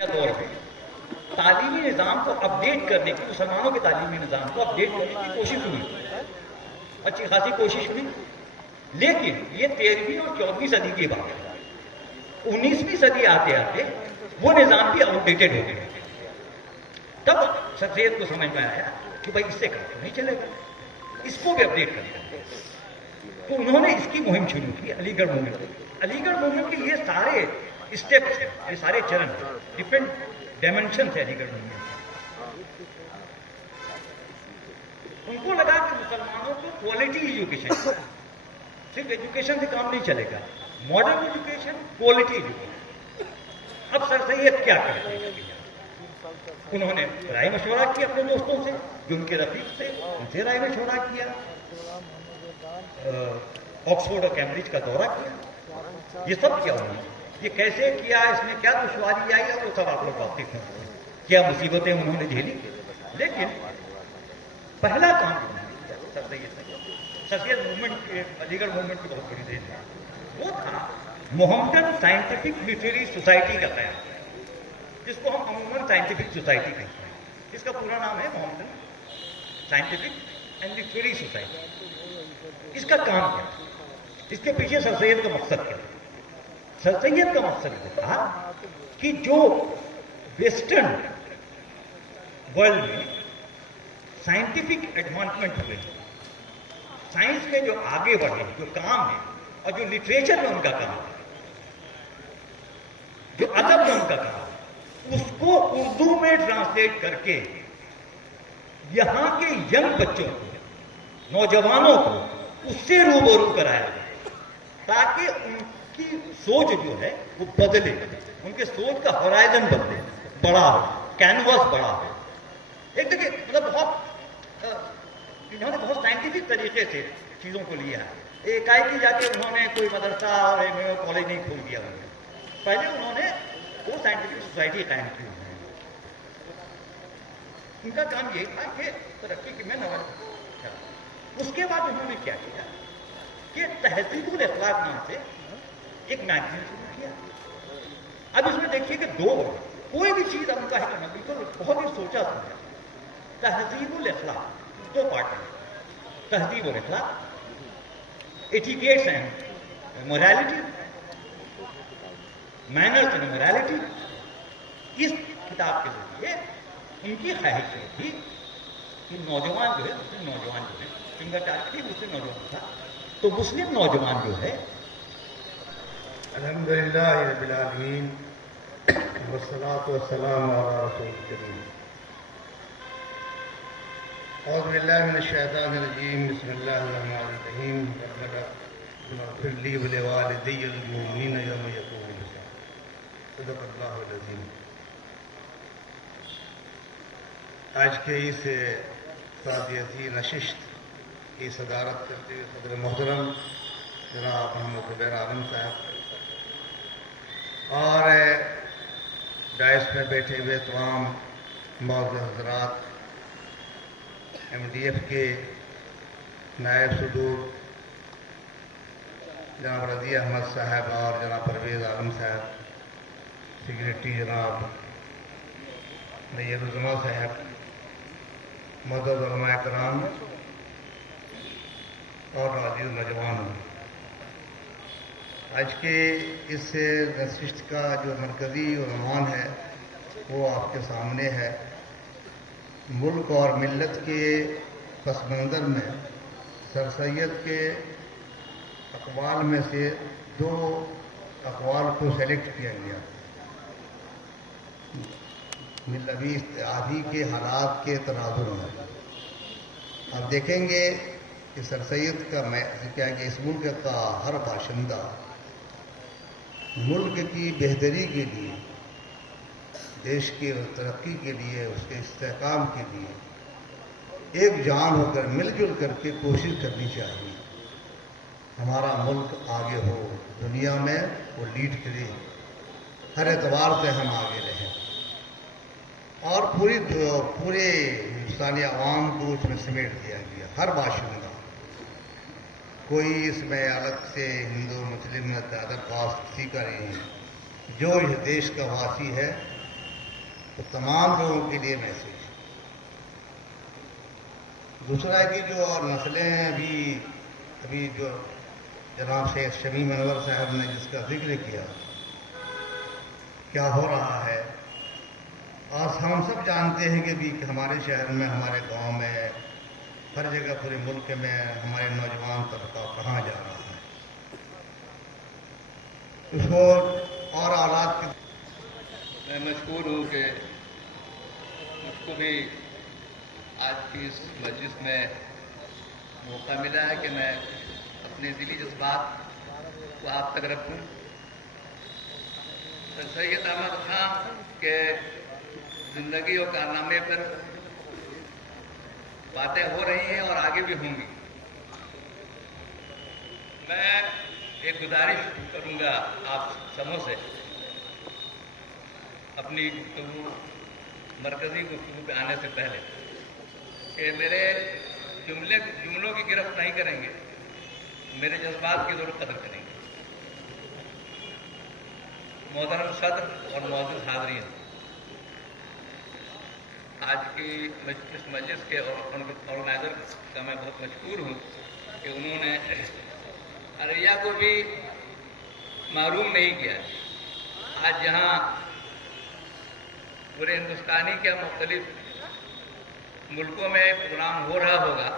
دور میں تعلیمی نظام کو اپڈیٹ کرنے کی، مسلمانوں کے تعلیمی نظام کو اپڈیٹ کرنے کی کوشش ہوئی، اچھی خاصی کوشش ہوئی، لیکن یہ 13ویں اور 14ویں صدی کی بات ہے۔ 19ویں صدی آتے آتے وہ نظام بھی آؤٹ ڈیٹڈ ہو گئے۔ تب سر سید کو سمجھ میں آیا کہ بھائی اس سے کام نہیں چلے گا، اس کو بھی اپڈیٹ کرنا ہے۔ تو انہوں نے اس کی مہم شروع کی، علی گڑھ موومنٹ۔ علی گڑھ موومنٹ کے یہ سارے اسٹیپس، یہ سارے چرن، ڈفرینٹ ڈائمینشن تھے علی گڑھ موومنٹ۔ ان کو لگا کہ مسلمانوں کو کوالٹی ایجوکیشن، صرف ایجوکیشن سے کام نہیں چلے گا، ماڈرن ایجوکیشن، کوالٹی ایجوکیشن۔ اب سر سید کیا کرتے ہیں؟ انہوں نے رائے مشورہ کیا اپنے دوستوں سے جو ان کے رفیق تھے، ان سے رائے مشورہ کیا، آکسفورڈ اور کیمبرج کا دورہ کیا، یہ سب کیا انہوں نے۔ یہ کیسے کیا، اس میں کیا دشواری آئی ہے، وہ سب آپ لوگ واقف ہیں، کیا مصیبتیں انہوں نے جھیلی۔ لیکن پہلا کام انہوں نے کیا سر سید موومنٹ، علی گڑھ موومنٹ کی بہت بڑی دین ہے، وہ تھا محمدن سائنٹیفک لٹریری سوسائٹی کا قیام، جس کو ہم عموماً سائنٹیفک سوسائٹی کہتے ہیں۔ اس کا پورا نام ہے محمدن سائنٹیفک اینڈ لٹریری سوسائٹی۔ اس کا کام کیا، اس کے پیچھے سر سید کا مقصد کیا؟ سر سید کا مقصد یہ تھا کہ جو ویسٹرن ورلڈ میں سائنٹیفک ایڈوانسمنٹ ہوئے، سائنس میں جو آگے بڑھے، جو کام ہے، اور جو لٹریچر میں ان کا کام ہے، جو ادب میں ان کا کام ہے، اس کو اردو میں ٹرانسلیٹ کر کے یہاں کے ینگ بچوں کو، نوجوانوں کو اس سے روبرو کرایا جائے، تاکہ ان کی سوچ جو ہے وہ بدلے، ان کے سوچ کا ہورائزن بدلے، بڑا ہو، کینوس بڑا ہو۔ ایک دیکھیے مطلب انہوں نے بہت سائنٹیفک طریقے سے چیزوں کو لیا ہے۔ ایک جا کے انہوں نے کوئی مدرسہ اور کالج نہیں کھول دیا، پہلے انہوں نے وہ سائنٹیفک سوسائٹی قائم کی۔ ان کا کام یہ تھا کہ ترقی کی میں نوجوان۔ اس کے بعد انہوں نے کیا کیا کہ تہذیب الاخلاق نام سے ایک میگزین شروع کیا۔ اب اس میں دیکھیے کہ کوئی بھی چیز ہم کا ہے کرنا بالکل بہت ہی سوچا سمجھا۔ تہذیب الاخلاق، دو پارٹ ہیں، تہذیب الاخلاق، etiquettes and morality, manners and morality. اس کتاب کے ذریعے ان کی خواہش یہ تھی کہ نوجوان جو ہے، مسلم نوجوان جو ہے، چنگا چاچی مسلم نوجوان تھا، تو مسلم نوجوان جو ہے، الحمدللہ رب العالمین والصلاة والسلام علی رسول الکریم۔ اعوذ باللہ من الشیطان الرجیم، بسم اللہ الرحمن الرحیم۔ ربنا اغفر لی ولوالدی المؤمنین یوم یقوم الحساب۔ صدق اللہ العظیم۔ آج کے اس تعزیتی نشست کی صدارت کرتے ہوئے صدر محترم جناب محمد زبیر عالم صاحب اور ڈائس میں بیٹھے ہوئے تمام معزز حضرات، ایم ڈی ایف کے نائب صدور جناب رضی احمد صاحب اور جناب پرویز عالم صاحب، سیکریٹری جناب نیر الزما صاحب، معزز علماء کرام اور عزیز نوجوان، آج کے اس نشست کا جو مرکزی عنوان ہے وہ آپ کے سامنے ہے۔ ملک اور ملت کے پس منظر میں سر سید کے اقوال میں سے دو اقوال کو سلیکٹ کیا گیا۔ ابھی ابھی کے حالات کے تناظر میں آپ دیکھیں گے کہ سر سید کا کیا کہ اس ملک کا ہر باشندہ ملک کی بہتری کے لیے، دیش کی ترقی کے لیے، اس کے استحکام کے لیے ایک جان ہو کر مل جل کر کے کوشش کرنی چاہیے۔ ہمارا ملک آگے ہو، دنیا میں وہ لیڈ کرے، ہر اعتبار سے ہم آگے رہیں، اور پورے ہندوستانی عوام کو اس میں سمیٹ دیا گیا، ہر باشندہ۔ کوئی اس میں الگ سے ہندو مسلم ادر کاسٹ کسی کا نہیں ہے، جو اس دیش کا واسی ہے تو تمام لوگوں کے لیے میسج ہے۔ دوسرا ہے کہ جو اور نسلیں ہیں ابھی جو جناب شیخ شمیم انور صاحب نے جس کا ذکر کیا ہو رہا ہے، اور ہم سب جانتے ہیں کہ ہمارے شہر میں، ہمارے گاؤں میں، ہر جگہ پورے ملک میں ہمارے نوجوان طبقہ کہاں جا رہا ہے۔ اس کو اور اولاد کی میں مشکور ہوں کہ مجھ کو بھی آج کی اس مجلس میں موقع ملا ہے کہ میں اپنے دلی جذبات کو آپ تک رکھوں۔ سید احمد خان کے زندگی اور کارنامے پر باتیں ہو رہی ہیں اور آگے بھی ہوں گی۔ میں ایک گزارش کروں گا آپ سبوں سے اپنی گفتگو مرکزی گفتگو پہ آنے سے پہلے کہ میرے جملوں کی گرفت نہیں کریں گے، میرے جذبات کی ضرور قدر کریں گے۔ محترم صدر اور معزز حاضرین، آج کی اس مجلس کے آرگنائزر کا میں بہت مشکور ہوں کہ انہوں نے عریا کو بھی معروم نہیں کیا۔ آج جہاں پورے ہندوستانی کے مختلف ملکوں میں پروگرام ہو رہا ہوگا،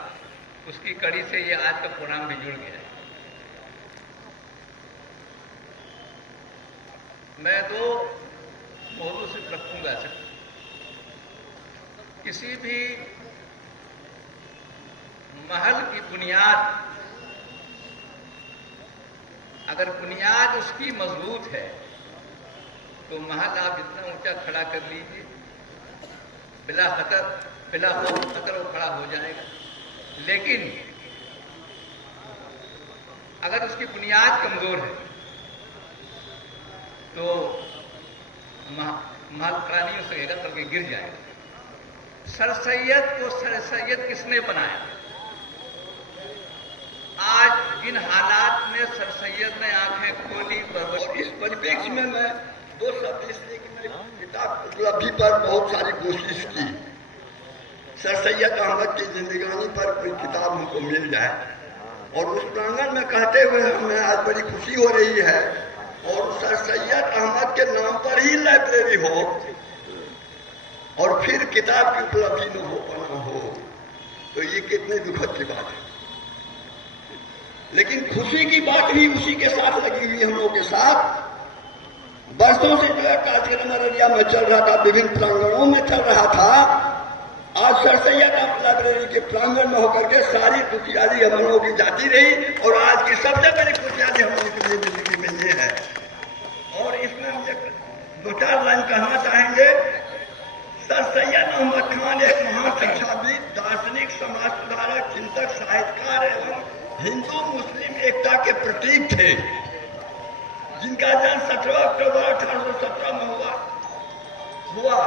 اس کی کڑی سے یہ آج کا پروگرام بھی جڑ گیا ہے۔ میں دو موضوع صرف رکھوں گا۔ کسی بھی محل کی بنیاد، اگر بنیاد اس کی مضبوط ہے تو محل آپ جتنا اونچا کھڑا کر لیجیے، بلا خوف خطر وہ کھڑا ہو جائے گا۔ لیکن اگر اس کی بنیاد کمزور ہے تو محل کھڑا نہیں ہو سکے گا بلکہ گر جائے گا۔ سر سید کو سر سید کس نے بنایا؟ آج جن حالات میں سر سید نے آنکھیں کھولی اور اس پریپیکش میں دو شبد اس لیے کہ میں نے کتاب اپلبدھی پر بہت ساری کوشش کی، سر سید احمد کی زندگانی پر کوئی کتاب ہم کو مل جائے، اور اس پرانگن میں کہتے ہوئے ہمیں آج بڑی خوشی ہو رہی ہے، اور سر سید احمد کے نام پر ہی لائبریری ہو اور پھر کتاب کی اپلبدھی نہ ہو پانا ہو، تو یہ کتنی دکھد کی بات ہے۔ لیکن خوشی کی بات بھی اسی کے ساتھ لگی ہوئی ہم لوگوں کے ساتھ۔ برسوں سے جو ہے کارجکرم ارریا میں چل رہا تھا، وبھن پرانگنوں میں چل رہا تھا، آج سر سید احمد لائبریری کے پرانگن میں ہو کر کے ساری خوشحالی ہم لوگوں کی جاتی رہی، اور آج کی سب سے بڑی خوشحالی ہم لوگوں کے لیے زندگی میں یہ ہے۔ اور اس میں ہم دو چار لائن کہنا چاہیں گے۔ سر سید احمد خان ایک مہان شکشاوید، دارشنک، سماج سدھارک، چنتک، ساہتکار ایوم ہندو مسلم ایکتا کے پرتیک تھے، جن کا جنم 17 اکتوبر 1817 میں ہوا۔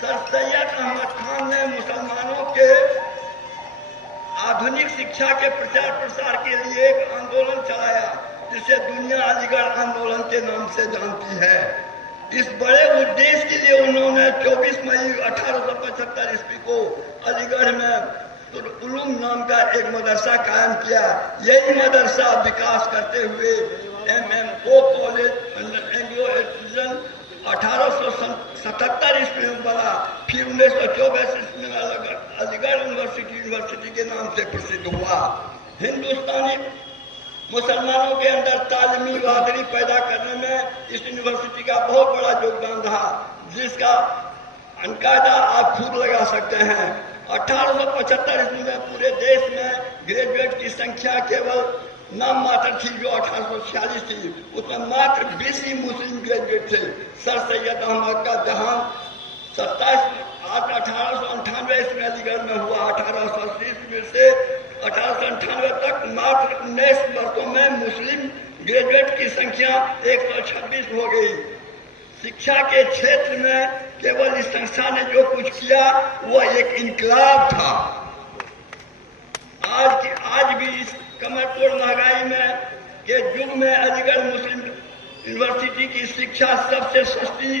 سر سید احمد خان نے مسلمانوں کے آدھنک شکشا کے پرچار پرسار کے لیے ایک آندولن چلایا، جسے دنیا علی گڑھ آندولن کے نام سے جانتی ہے۔ اس بڑے ادیش کے لیے انہوں نے 24 مئی 1875 عیسوی کو علی گڑھ میں علوم نام کا ایک مدرسہ قائم کیا۔ یہی مدرسہ وکاس کرتے ہوئے MMO کالج اینگلو ایڈویژن 1877 عیسوی میں بنا، پھر 1924 عیسوی میں علی گڑھ یونیورسٹی کے نام سے پرسدھ ہوا۔ ہندوستانی مسلمانوں کے اندر تعلیمی بہادری پیدا کرنے میں اس یونیورسٹی کا بہت بڑا یوگدان رہا، جس کا انقاعدہ آپ خود لگا سکتے ہیں۔ 1875 عیسوی میں پورے دیش میں گریجویٹ کی سنکھیا کیول نام ماتر تھی، جو 1846 تھی، اس میں ماتر 20 ہی مسلم گریجویٹ تھے۔ سر سید احمد کا دیہانت 1898 عیسوی علی گڑھ میں ہوا۔ 1880 عیسوی سے 1898 تک ماتر 19 برسوں میں مسلم گریجویٹ کی سنکھیا 126 ہو گئی۔ شکشا کے چھیتر میں کیول اس سنستھا نے جو کچھ کیا وہ ایک انقلاب تھا۔ آج بھی اس کمر توڑ مہنگائی میں کے یگ میں علی گڑھ مسلم یونیورسٹی کی شکشا سب سے سستی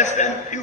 SMU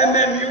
MMU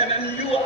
MMU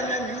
MMU